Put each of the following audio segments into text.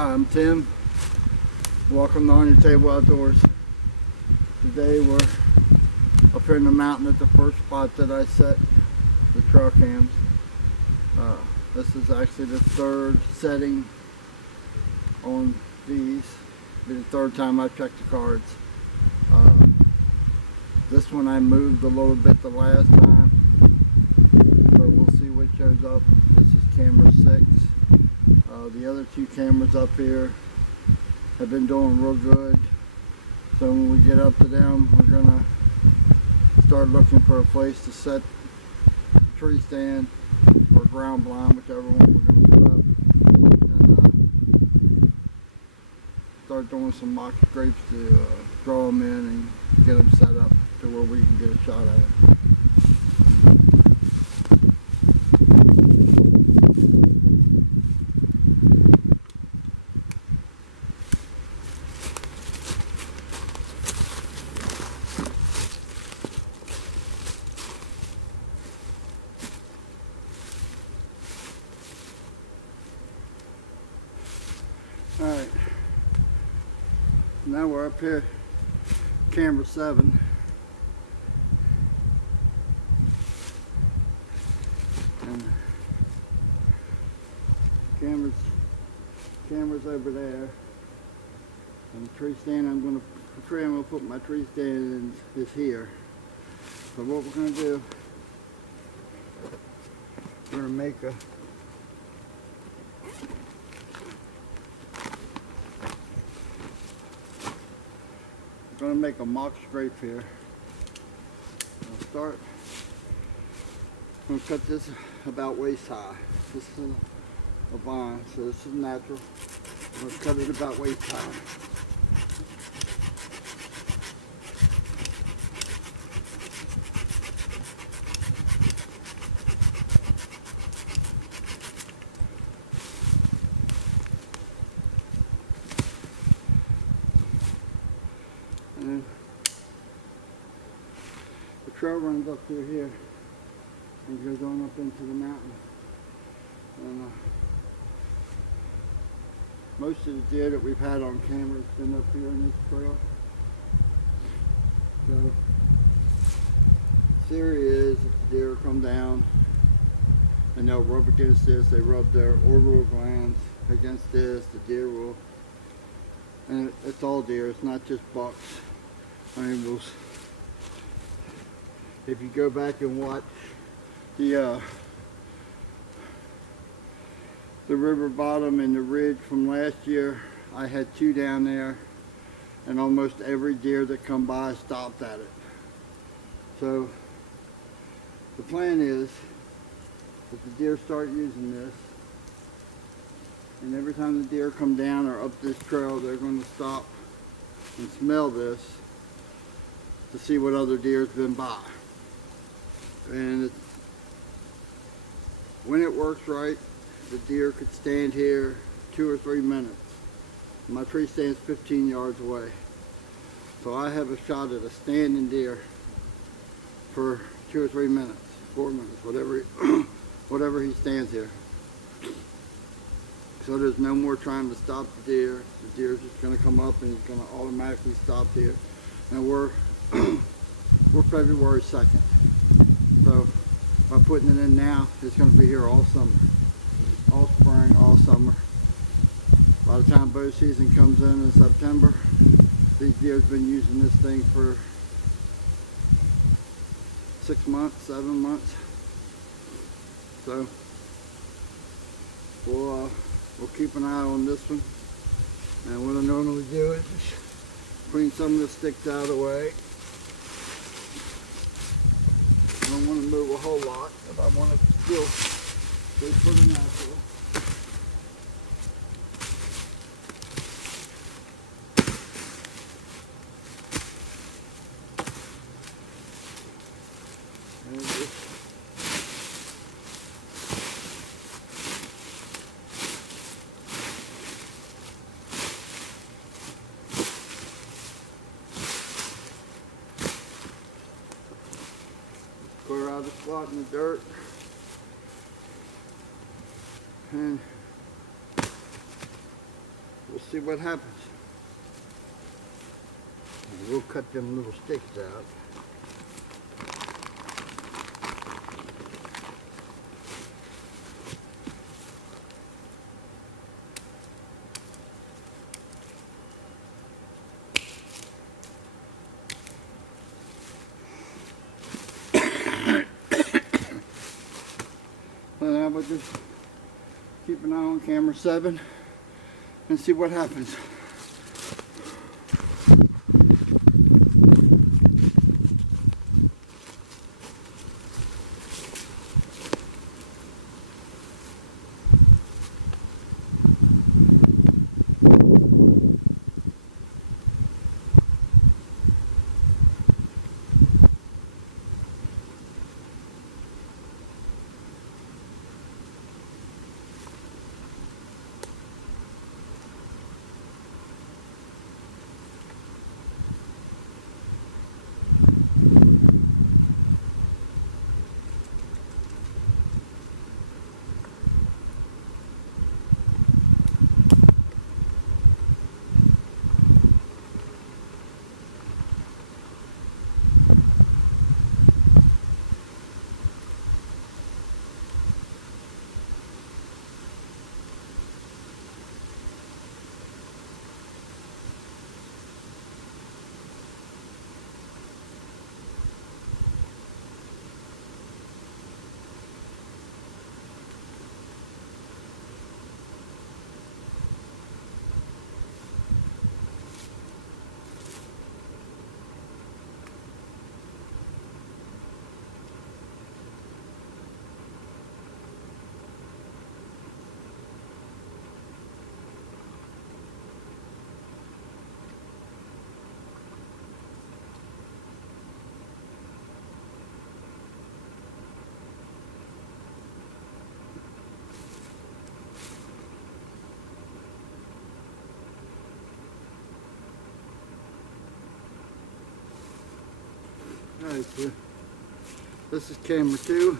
Hi, I'm Tim. Welcome to On Your Table Outdoors. Today we're up here in the mountain at the first spot that I set the trail cams. This is actually the third setting on these. It's the third time I've checked the cards. This one I moved a little bit the last time, so we'll see what shows up. This is camera 6. The other two cameras up here have been doing real good, so when we get up to them, we're gonna start looking for a place to set the tree stand or ground blind, whichever one we're gonna put up, and start doing some mock scrapes to draw them in and get them set up to where we can get a shot at it. Alright, now we're up here, camera 7. Camera's over there. The tree stand I'm going to put my tree stand in is here. So what we're going to do, we're going to make a mock scrape here. Start. I'm going to cut this about waist high. This is a vine, so this is natural. Let's cut it about waist high. The trail runs up through here and goes on up into the mountain. And, most of the deer that we've had on camera have been up here in this trail. The theory is deer come down and they'll rub against this. They rub their orbital glands against this. The deer will, and it's all deer. It's not just bucks, angles. If you go back and watch the river bottom and the ridge from last year, I had 2 down there, and almost every deer that come by stopped at it. So the plan is, the deer start using this, and every time the deer come down or up this trail, they're going to stop and smell this to see what other deer's been by. And when it works right, the deer could stand here 2 or 3 minutes. My tree stands 15 yards away. So I have a shot at a standing deer for 2 or 3 minutes, 4 minutes, whatever he stands here. So there's no more trying to stop the deer. The deer's just going to come up and it's going to automatically stop here. Now we're February 2nd. So by putting it in now, it's going to be here all summer, all spring, all summer. By the time bow season comes in September, these deer have been using this thing for 6 months, 7 months. So we'll keep an eye on this one. And what I normally do is bring some of the sticks out of the way. Move a whole lot, but I want it to feel pretty natural. Spot in the dirt. see what happens. We'll cut them little sticks out. Well, now we'll just keep an eye on camera 7 and see what happens. This is camera 2.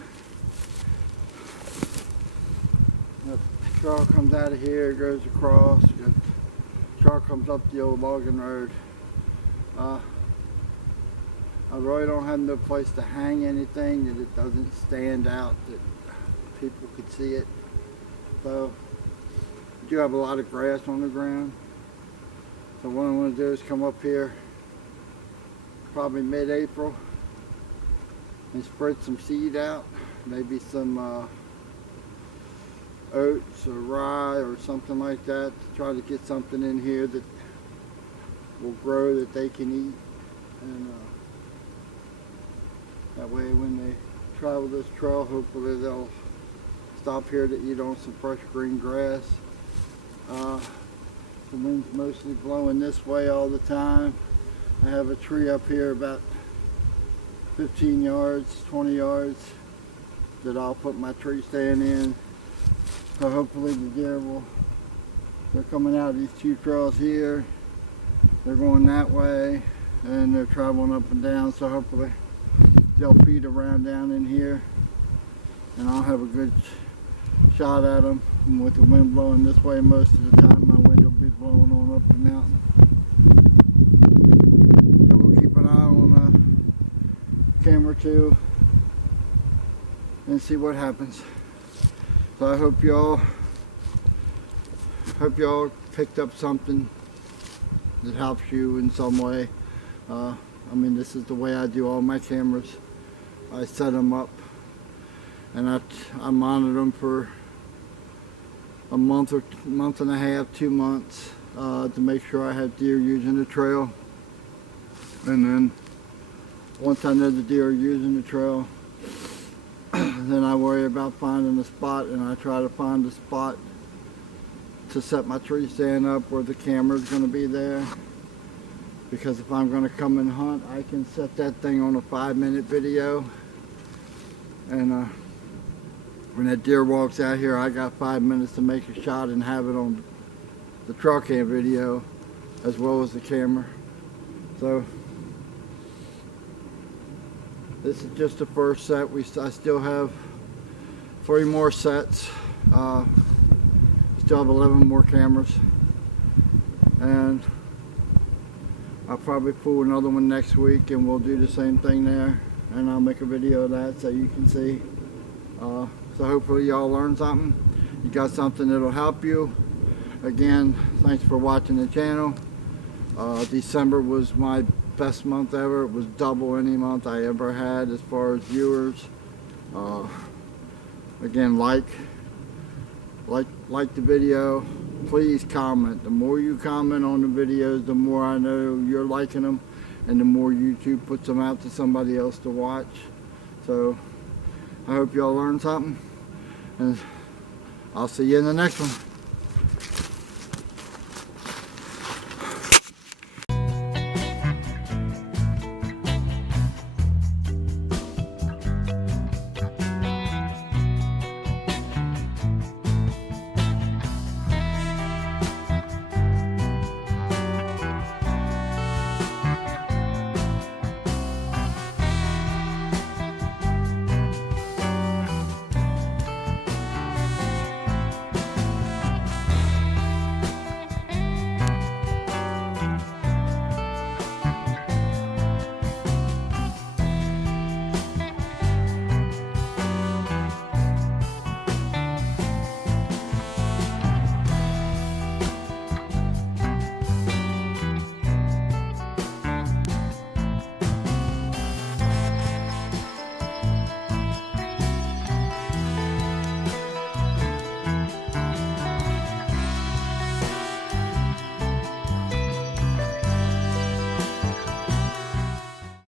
The trail comes out of here, goes across. The trail comes up the old logging road. I really don't have no place to hang anything that it doesn't stand out, that people can see it. So, I do have a lot of grass on the ground. So what I'm going to do is come up here probably mid-April and spread some seed out, maybe some oats or rye or something like that, to try to get something in here that will grow that they can eat. And that way when they travel this trail, hopefully they'll stop here to eat on some fresh green grass. The wind's mostly blowing this way all the time. I have a tree up here about 15 yards, 20 yards that I'll put my tree stand in. So hopefully the deer they're coming out of these 2 trails here. They're going that way and they're traveling up and down, so hopefully they'll feed around down in here and I'll have a good shot at them. And with the wind blowing this way most of the time, my wind will be blowing on up the mountain. So we'll keep an eye on camera 2 and see what happens. So I hope y'all picked up something that helps you in some way. I mean, this is the way I do all my cameras. I set them up and I monitor them for a month and a half, 2 months to make sure I have deer using the trail. And then once I know the deer are using the trail, then I worry about finding a spot, and I try to find a spot to set my tree stand up where the camera's going to be there. Because if I'm going to come and hunt, I can set that thing on a 5-minute video. And when that deer walks out here, I got 5 minutes to make a shot and have it on the trail cam video as well as the camera. So this is just the first set. I still have 3 more sets. Still have 11 more cameras. probably pull another one next week, and we'll do the same thing there, and I'll make a video of that so you can see. So hopefully y'all learned something. You got something that'll help you. Again, thanks for watching the channel. December was my best month ever. It was double any month I ever had as far as viewers. Again, like the video. Please comment. The more you comment on the videos, the more I know you're liking them, and the more YouTube puts them out to somebody else to watch. So I hope y'all learned something, and I'll see you in the next one.